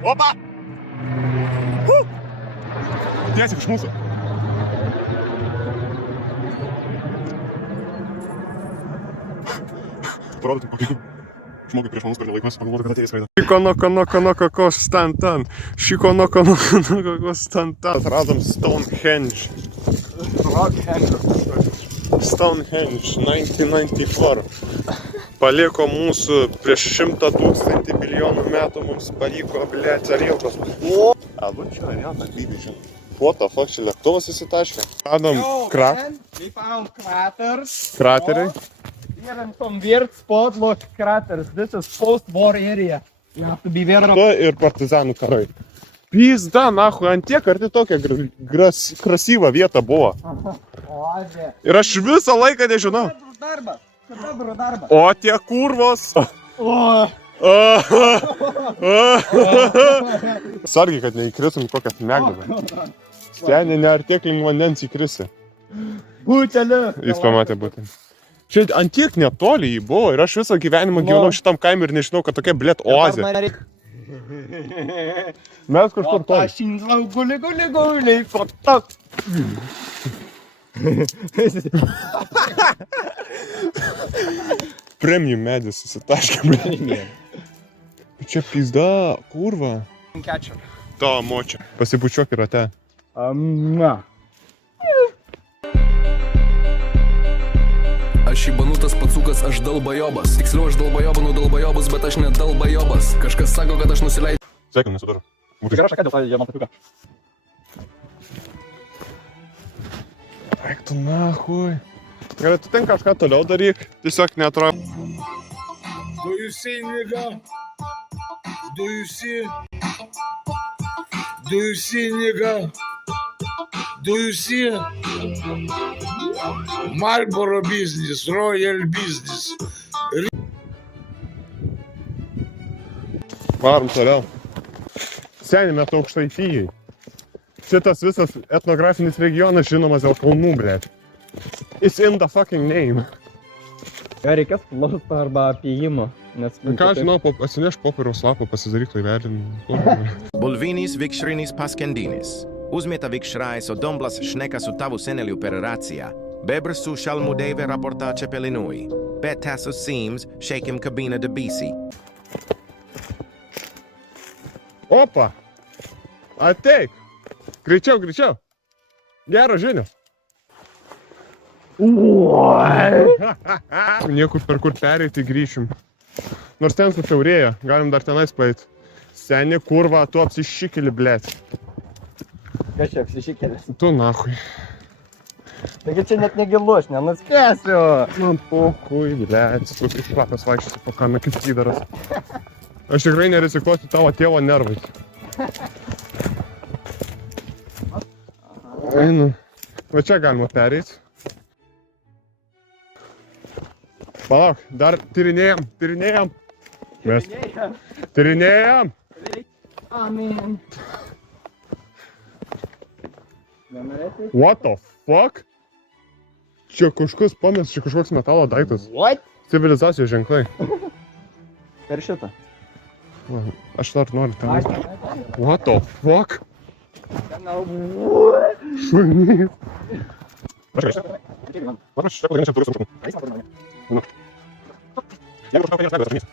Opa! Tiesiai iš mūsų. Parodytum kokį žmogui prieš manus, kurį laikas, pagalvotų, kad ateis raidą. Šiko kokos stantan. Šiko kokos stantan. Atradom Stonehenge. Stonehenge 1994. Paliko mūsų prieš 100 000 milijonų metų mums pavyko, blėt, arilkos. Abu čia areną lygiai. What the fuck, čia lėktuvas įsitaškė. Radom We found craters. krateriai. Here in some weird spot, look, craters. This is post-war area. You have to be very... Ir partizanų karai. Pizda, nahu, ant tiek arti tokia krasyva vieta buvo. Oazė. Ir aš visą laiką nežinau. Darbas. Darbas. O tie kurvos. Sargiai, kad neįkrisim kokią smegdavę. Stenė neartiek link vandens įkrisi. Būtelė. Jis pamatė būtent. Čia ant tiek netoli jį buvo ir aš visą gyvenimą gyvenau šitam kaimui ir nežinau, kad tokia blėt oazė. Mes kažkur toli. Aš inzlau guli, kotak. Premium medis susitaškė, blėt. Čia pizda, kurva. Catcher. Tavo močia. Pasibučiuok ir ate. Aš įbanutas pacukas, aš dalbajobas. Tiksliau, aš dalbajobanu dalbajobus, bet aš ne dalbajobas. Kažkas sako, kad aš nusileidžiu. Sveikinu, nesudariu. Gerai, aš ką dėl to, jie man patiko. Eik tu nahui. Gerai, tu ten kažką toliau daryk. Tiesiog neatrodo. Do you see, nigga? Do you see? Do you see, nigga? Do you see? Marlboro business, Royal business. Varom toliau. Senime to Aukštaitijai. Šitas visas etnografinis regionas žinomas dėl kalnų, blėt. It's in the fucking name. Reikės plaustą arba apėjimo. Ką žinau, atsineš popieriaus lapą, pasidaryk laivelį. Bolvinis vikšrinis paskendinis. Uzmeta vikšrais o domblas šneka su tavu seneliu per racija. Bebrs su šalmudeve raporta cepelinui. Betas seems shakem kabina de bisi. Opa! Ateik! Greičiau. Geros žinios. Niekur per kur pereiti grįšim. Nors ten susiaurėjo, galim dar tenais paeit. Seni kurva, tu apsišikeli, blėt. Kas čia apsišikėlės? Tu nahui. Taigi čia net negilu, aš nenuskėsiu. Man pokui, blėt. Tu kaip šlapas vaikščiasi po kaną kaip kydaras. Aš tikrai nerizikuosiu tavo tėvo nervais. Einu. Va čia galima pereit. Palauk, dar tyrinėjam. Mes tyrinėjam. Amen. What the fuck? Čia kažkas pamės, čia kažkoks metalo daiktas. What? Civilizacijos ženklai. Per šitą. Aš dar noriu ten. What the fuck? Šunys. Aš čia pagrindžiam turistų. Jeigu aš pagrindžiam turistų.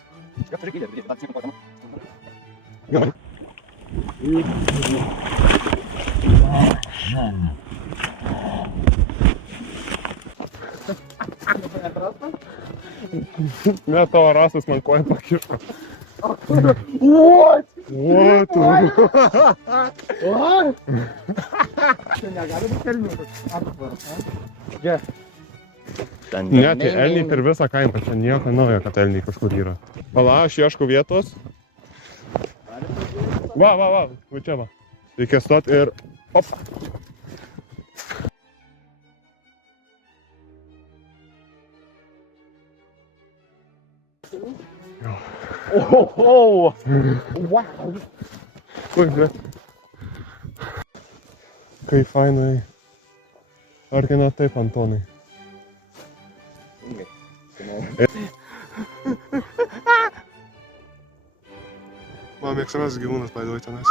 Ne, tavo rasas man koją pakiško. What? What? What? Čia negali būti elniukas. Aptvaras, ne? Ne, tai elniai per visą kaimą, čia nieko naujo, kad elniai kažkur yra. Pala, aš ieškau vietos. Va, va čia va. Reikia stot ir... Op. Oho! Wow! Ui, blėt. Kai fainai. Argi ne taip, Antonai? Mano mėgstamiausias gyvūnas, paidavai tenais.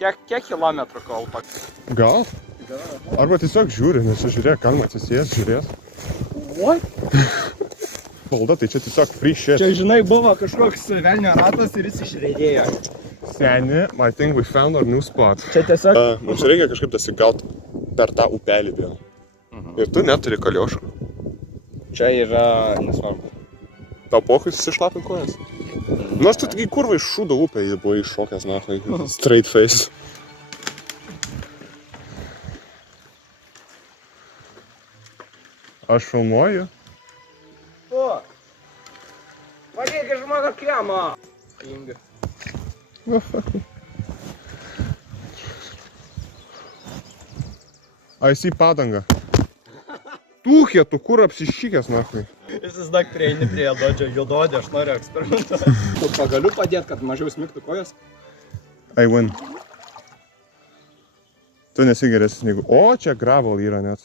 Kiek kilometrų kol pak? Gal? Arba tiesiog žiūri, nes čia žiūrėk, galima atsisės, žiūrės. What? Valda, tai čia tiesiog free shit. Čia, žinai, buvo kažkoks velnio ratas ir jis išreidėjo. Seni, I think we found our new spot. Čia tiesiog... Mums reikia kažkaip dasigauti per tą upelį vieną. Ir tu neturi kaliošų. Čia yra nesvarbu. Tau pohui susišlapin kojas? Nors tu taigi kurva iš šūdo upę jį buvo iššokęs, nahai. Straight face. Aš filmuoju. O! Padėk iš mano kiemo! Inga. I see padangą. Tūkė, tu kur apsišykęs, nahai. Jis dak prieini prie juododžio, aš noriu eksperimentuoti. Tu pagaliu padėt, kad mažiau smigtų kojas? I win. Tu nesi geresnis negu... O, čia gravel yra net.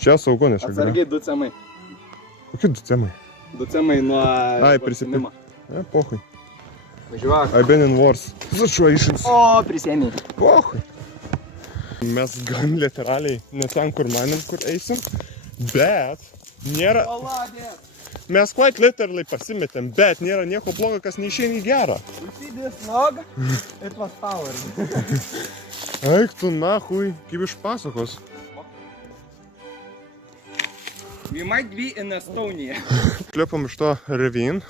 Čia saugu, nes čia gravel. Atsargiai 2 cemai. Kokie 2 cemai? 2 cemai nuo... Ai, prisipinimo. Pohui. Važiuok. I've been in wars situations. O, prisėmiai. Pohui. Mes gan literaliai ne ten, kur manim, kur eisim. Bet nėra... Paladė! Mes quite literally pasimetėm, bet nėra nieko blogo, kas neišeina į gerą. You see this log? It was powered. Eik tu nahui, kaip iš pasakos. We might be in Estonia. Kliepam iš to ravine.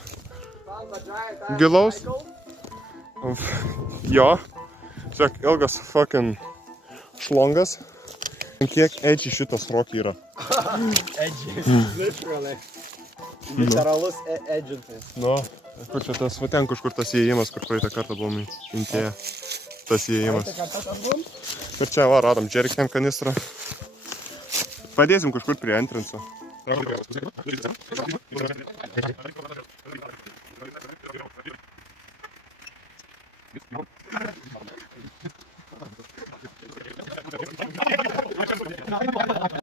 Gilaus. Jo. Tiek ilgas fucking šlongas. Kiek edgy šitas rock yra. Edgy. Literally. Literalus edgintas. Nu, kur čia tas, va ten kažkur tas įėjimas, kur praeitą kartą buvom intėję. Tas įėjimas. Ir čia va, radom jerrycan kanistrą. Padėsim kažkur prie entranco.